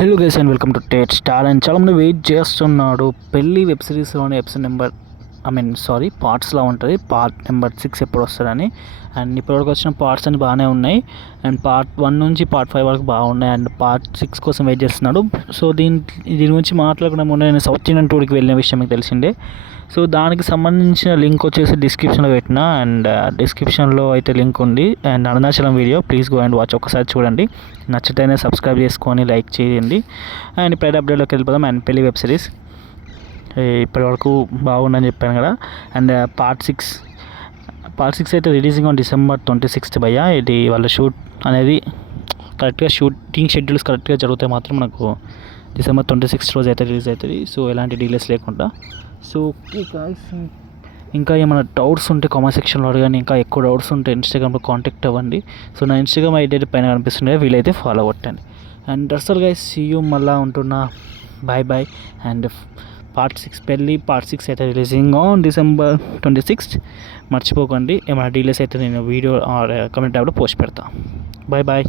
Hello guys and welcome to Tate star. And చాలామంది wait చేస్తున్నాడు పెళ్ళి వెబ్ సిరీస్లోని ఎపిసోడ్ నెంబర్ పార్ట్స్లో ఉంటుంది, పార్ట్ నెంబర్ 6 ఎప్పుడు వస్తుందని. అండ్ ఇప్పటివరకు వచ్చిన పార్ట్స్ అన్ని బాగానే ఉన్నాయి. అండ్ పార్ట్ 1 నుంచి పార్ట్ 5 వరకు బాగున్నాయి. అండ్ పార్ట్ 6 కోసం వెయిట్ చేస్తున్నాడు. సో దీని గురించి మాట్లాడకుండా మొన్న నేను సౌత్ ఇండియన్ టూర్కి వెళ్ళిన విషయం మీకు తెలిసిందే. సో దానికి సంబంధించిన లింక్ వచ్చేసి డిస్క్రిప్షన్లో పెట్టిన. అండ్ డిస్క్రిప్షన్లో అయితే లింక్ ఉంది. And Arunachalam video, please go and watch, ఒకసారి చూడండి. నచ్చితేనే సబ్స్క్రైబ్ చేసుకొని లైక్ చేయండి. అండ్ ఇప్పుడు అప్డేట్లోకి వెళ్ళిపోదాం. అండ్ పెళ్లి వెబ్ సిరీస్ ఇప్పటివరకు బాగుందని చెప్పాను కదా. అండ్ పార్ట్ 6 అయితే రిలీజింగ్ ఆన్ December 26th భయ్యా. ఇది వాళ్ళ షూట్ అనేది కరెక్ట్గా షూటింగ్ షెడ్యూల్స్ కరెక్ట్గా జరిగితే మాత్రం మనకు December 26th రోజు అయితే రిలీజ్ అవుతుంది. సో ఎలాంటి డీలేస్ లేకుండా. సో ఓకే గాయ్స్, ఇంకా ఏమైనా డౌట్స్ ఉంటే కామెంట్ సెక్షన్లో అడగండి. ఇంకా ఎక్కువ డౌట్స్ ఉంటే ఇన్స్టాగ్రామ్లో కాంటాక్ట్ అవ్వండి. సో నా ఇన్స్టాగ్రామ్ ఐడి పైన కనిపిస్తుండే, వీలైతే ఫాలో కొట్టండి. And that's guys, see you. మళ్ళీ ఉంటున్నా, బాయ్. అండ్ పార్ట్ 6 పెళ్ళి పార్ట్ 6 అయితే రిలీజింగ్ ఆన్ December 26th. మర్చిపోకండి. ఏమైనా డీలేస్ అయితే నేను వీడియో ఆర్ కమెంట్ ట్యాబ్లో పోస్ట్ పెడతాను. బాయ్.